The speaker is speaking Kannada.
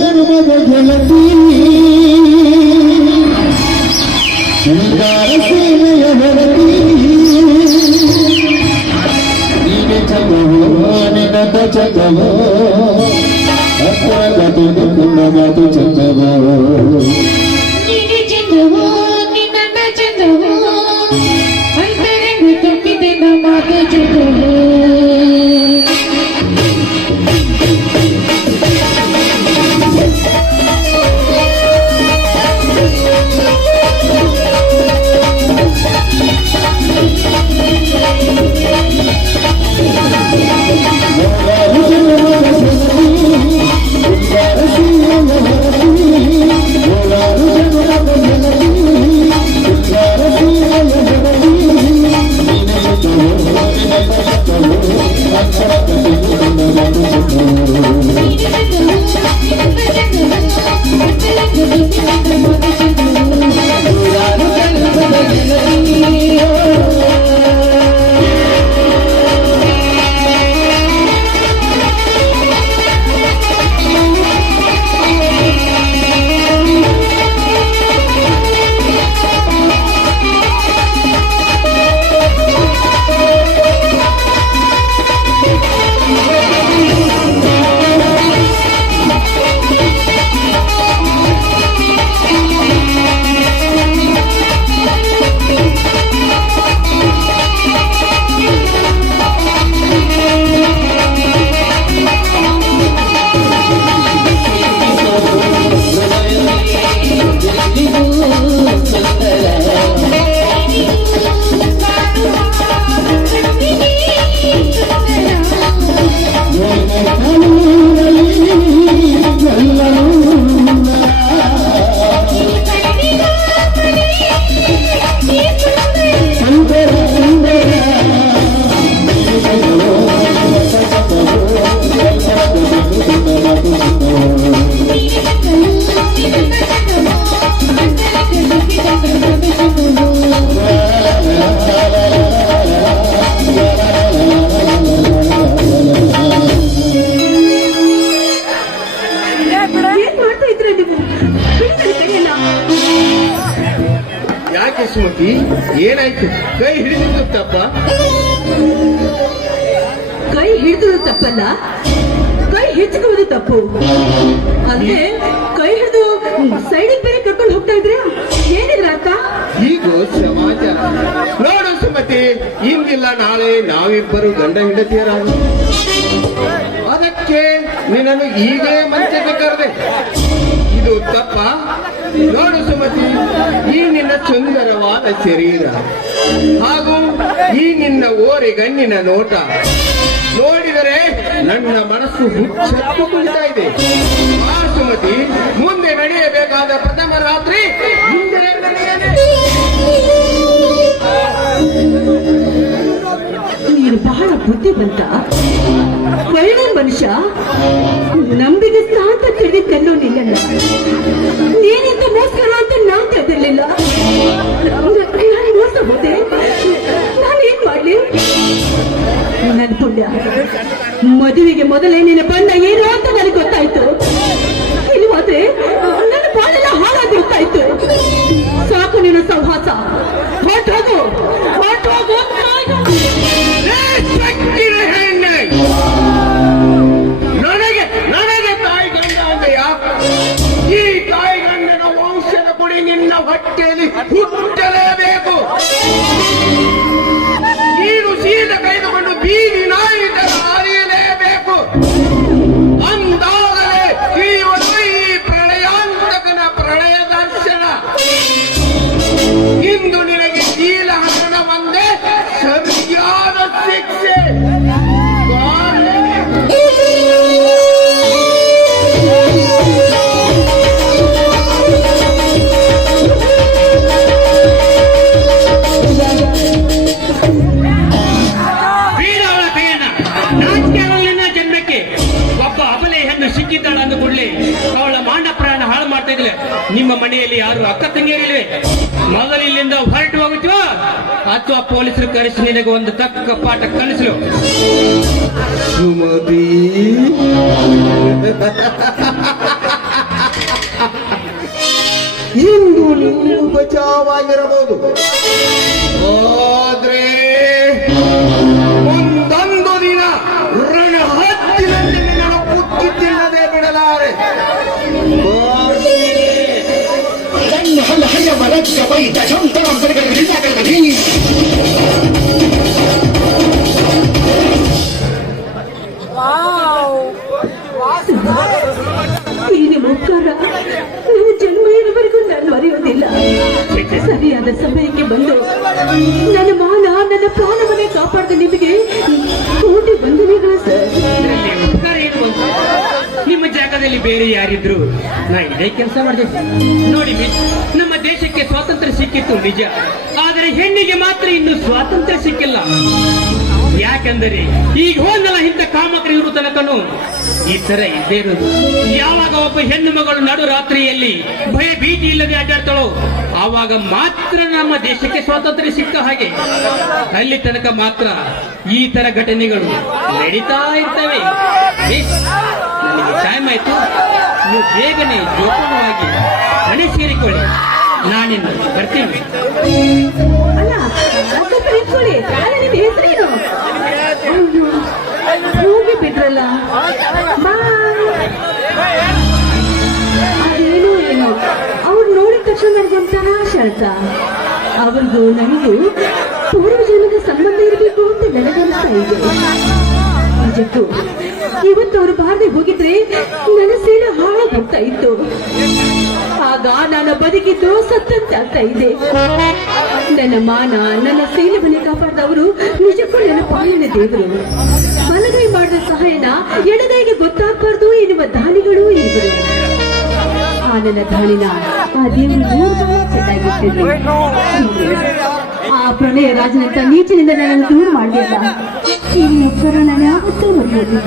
ಜನ್ಮದ ಗೆಳತಿ ಶೃಂಗಾರ ಸೇನೆಯ ಹೊರತಿ ನೀನೆ ಚಂದವೋ ನಿನದ ಚಂದವೋ ಅಪ್ಪಗದು ಕುಂದಗದು ಚಂದವೋ ನೀನೆ ಚಂದವೋ ನಿನ್ನ ಚಂದವೋ ಅಂತರಂಗ ತುಂಬಿದೆ ಮಾತು ಚಂದವೋ ಯಾಕೆ ಸುಮತಿ, ಏನಾಯ್ತು? ಕೈ ಹಿಡಿದಿದ್ದು ತಪ್ಪ? ಕೈ ಹಿಡಿದ್ರು ತಪ್ಪಲ್ಲ, ಕೈ ಹೆಚ್ಚುವುದು ತಪ್ಪು. ಅಂದ್ರೆ ಕೈ ಹಿಡಿದು ಸೈಡಿಗೆ ಬೇರೆ ಕರ್ಕೊಂಡು ಹೋಗ್ತಾ ಇದ್ರೆ ಏನಿದ್ರ ಅರ್ಥ? ಈಗ ಸಮಾಚಾರ ನೋಡು ಸುಮತಿ, ಇಂದಿಲ್ಲ ನಾಳೆ ನಾವಿಬ್ಬರು ಗಂಡ ಹೆಂಡತಿಯರಾಗ, ಅದಕ್ಕೆ ನಿನ್ನನ್ನು ಈಗೇ ಮಂಚಕ್ಕೆ ಕರೆದೆ. ಇದು ತಪ್ಪ? ನೋಡು ಸುಮತಿ, ಈ ನಿನ್ನ ಸುಂದರವಾದ ಶರೀರ ಹಾಗೂ ಈ ನಿನ್ನ ಓರೆಗಣ್ಣಿನ ನೋಟ ನೋಡಿದರೆ ನನ್ನ ಮನಸ್ಸು ಹುಚ್ಚೆತ್ತು ಕುಳಿತಾ ಇದೆ. ಆ ಸುಮತಿ, ಮುಂದೆ ನಡೆಯಬೇಕಾದ ಪ್ರಥಮ ರಾತ್ರಿ ಹಿಂದೆ ನಡೆಯದೆ. ನೀನು ಬಹಳ ಬುದ್ಧಿವಂತ, ಒಳ್ಳೆ ಮನುಷ್ಯ. ನಂಬಿಗಸ್ತ ಅಂತ ತಿಳಿದೆಲ್ಲೋ ನಿನ್ನಲ್ಲ. ನೀನಿಂದ ಮೋಸಗಾರ ಅಂತ ನಾನು ತಿಳಿದಿರ್ಲಿಲ್ಲ. ನಾನು ಮೋಸ ಹೋದೆ, ನಾನೇನ್ ಮಾಡ್ಲಿ? ನನ್ನ ಪುಣ್ಯ, ಮದುವೆಗೆ ಮೊದಲೇ ನೀನು ಬಂದ ಏನು ಅಂತ ನನಗೆ ಗೊತ್ತಾಯ್ತು. ಇಲ್ವಾದ್ರೆ ನನ್ನ ಬಾಳೆಲ್ಲ ಹಾಳಾಗಿರ್ತಾ ಇತ್ತು. ಸಾಕು ನಿನ್ನ ಸಹವಾಸ, ಹೊರಟೋಗು ಹೊರಟೋಗು. ನನಗೆ ನನಗೆ ತಾಯಿ ಗಂಡ ಅಂದೆಯ? ಈ ತಾಯಿ ಗಂಡನ ವಂಶದ ಕುಡಿ ನಿನ್ನ ಹೊಟ್ಟೆಯಲ್ಲಿ ಹುಟ್ಟಲೇಬೇಕು. ನೀನು ಶೀಲ ಕೈದುಕೊಂಡು ಬೀದಿ ನಾಯಿ ತರ ಅರಿಯಲೇಬೇಕು. ಅಂದಾಗಲೇ ಈ ಪ್ರಳಯಾಂತಕನ ಪ್ರಳಯ ದರ್ಶನ. ಇಂದು ನಿನಗೆ ಶೀಲ ಹರಣ ಬಂದೆ ಸರಿಯಾದ ಶಿಕ್ಷೆ. ಸಿಕ್ಕಿದ್ದಾಳ ಅಂದ ಕೂಡಲೇ ಅವಳ ಮಾಂಡ ಪ್ರಾಣ ಹಾಳು ಮಾಡ್ತಾ ಇದ್ಲೆ. ನಿಮ್ಮ ಮನೆಯಲ್ಲಿ ಯಾರು ಅಕ್ಕ ತಂಗಿಯರಿಲ್ವೇ? ಮೊದಲು ಇಲ್ಲಿಂದ ಹೊರಟು ಹೋಗುತ್ತೀವೋ ಅಥವಾ ಪೊಲೀಸರು ಕರೆಸಿ ನಿನಗೆ ಒಂದು ತಕ್ಕ ಪಾಠ ಕಲಿಸಲು. ಸುಮತಿ ಇಂದು ನೀವು ಬಚಾವಾಗಿರಬಹುದು, ಹೋದ್ರೆ ಒಂದೊಂದು ದಿನ ರಣ ಹತ್ತಿನಲ್ಲಿ ನಿನ್ನನ್ನು ಕುತ್ತಿ ತಿನ್ನದೆ ಬಿಡಲಾರೆ. ಈ ನಿಮ್ಮ ಉಪಕಾರ ನನ್ನ ಜನ್ಮ ಇರುವವರೆಗೂ ನಾನು ಮರೆಯೋದಿಲ್ಲ. ಸರಿಯಾದ ಸಮಯಕ್ಕೆ ಬಂದು ನನ್ನ ಮಾನ ನನ್ನ ಪ್ರಾಣವನ್ನೇ ಕಾಪಾಡಿದ ನಿಮಗೆ ಕೋಟಿ ವಂದನೆಗಳು ಸರ್. ಇದರಲ್ಲಿ ಉಪಕಾರ ಏನು ಅಂತ? ನಿಮ್ಮ ಜಾಗದಲ್ಲಿ ಬೇರೆ ಯಾರಿದ್ರು ನಾ ಇದೇ ಕೆಲಸ ಮಾಡಿದೆ. ನೋಡಿ ಮಿಸ್, ನಮ್ಮ ದೇಶಕ್ಕೆ ಸ್ವಾತಂತ್ರ್ಯ ಸಿಕ್ಕಿತ್ತು ನಿಜ, ಆದರೆ ಹೆಣ್ಣಿಗೆ ಮಾತ್ರ ಇನ್ನು ಸ್ವಾತಂತ್ರ್ಯ ಸಿಕ್ಕಿಲ್ಲ. ಯಾಕೆಂದರೆ ಈಗ ಹೋದಲ್ಲ ಇಂಥ ಕಾಮಕರು ಇರೋ ತನಕನು ಈ ತರ ಇದ್ದೇ ಇರೋದು. ಯಾವಾಗ ಒಬ್ಬ ಹೆಣ್ಣು ಮಗಳು ನಡು ರಾತ್ರಿಯಲ್ಲಿ ಭಯ ಭೀತಿ ಇಲ್ಲದೆ ಅಡ್ಡಾಡ್ತಾಳೋ ಆವಾಗ ಮಾತ್ರ ನಮ್ಮ ದೇಶಕ್ಕೆ ಸ್ವಾತಂತ್ರ್ಯ ಸಿಕ್ಕ ಹಾಗೆ. ಅಲ್ಲಿ ತನಕ ಮಾತ್ರ ಈ ತರ ಘಟನೆಗಳು ನಡೀತಾ ಇರ್ತವೆ. ಮಿಸ್, ನನಗೆ ಟೈಮ್ ಆಯ್ತು, ನೀವು ಬೇಗನೆ ಜೋಪಾನವಾಗಿ ಮನೆ ಸೇರಿಕೊಳ್ಳಿ. ನಾನಿನ್ನು ಬರ್ತೀನಿ. ಅಲ್ಲ ಸ್ವಲ್ಪ ನಿಂತ್ಕೊಳ್ಳಿ. ಅಲ್ಲ, ನಿಮ್ಮ ಹೆಸರೇನು? ಹೋಗಿ ಬಿಟ್ರಲ್ಲ. ಅದೇನೋ ಏನೋ ಅವ್ರು ನೋಡಿದ ತಕ್ಷಣ ನನಗೊಂಥರ ಶರ್ತ. ಅವ್ರಿಗೂ ನನಗೂ ಪೂರ್ವ ಜನ್ಮದ ಸಂಬಂಧ ಇರಬೇಕು ಅಂತ ನನಗನ್ಸ್ತಾ ಇದೆ. ನಿಜಕ್ಕೂ ಇವತ್ತು ಅವ್ರು ಬಾರದೆ ಹೋಗಿದ್ರೆ ನನ್ನ ಸೇನೆ ಹಾಳಾಗಿ ಹೋಗ್ತಾ ಇತ್ತು. ಆಗ ನಾನು ಬದುಕಿದ್ದು ಸತ್ತಂತೆ ಆಗ್ತಾ ಇದೆ. ನನ್ನ ಮಾನ ನನ್ನ ಸೇನೆವನ್ನೇ ಕಾಪಾಡಿದವರು ನಿಜಕ್ಕೂ ನನ್ನ ಪಾಲಿನ ದೇವರು. ಬಲಗೈ ಮಾಡಿದ ಸಹಾಯನ ಎಡಗೈಗೆ ಗೊತ್ತಾಗಬಾರ್ದು ಎನ್ನುವ ದಾನಿಗಳು ಇವರು. ಆ ನನ್ನ ದಾನಿನ ಆ ದೇವರು ಚೆನ್ನಾಗಿಟ್ಟಿದ್ರು. ಆ ಪ್ರಣಯ ರಾಜನಂತ ನೀಚಿನಿಂದ ನನ್ನನ್ನು ದೂರ ಮಾಡಲಿಲ್ಲ. ಇನ್ನೊಬ್ಬರು ನಾನು ಯಾವತ್ತೂ ಮರೆಯೋದಿಲ್ಲ.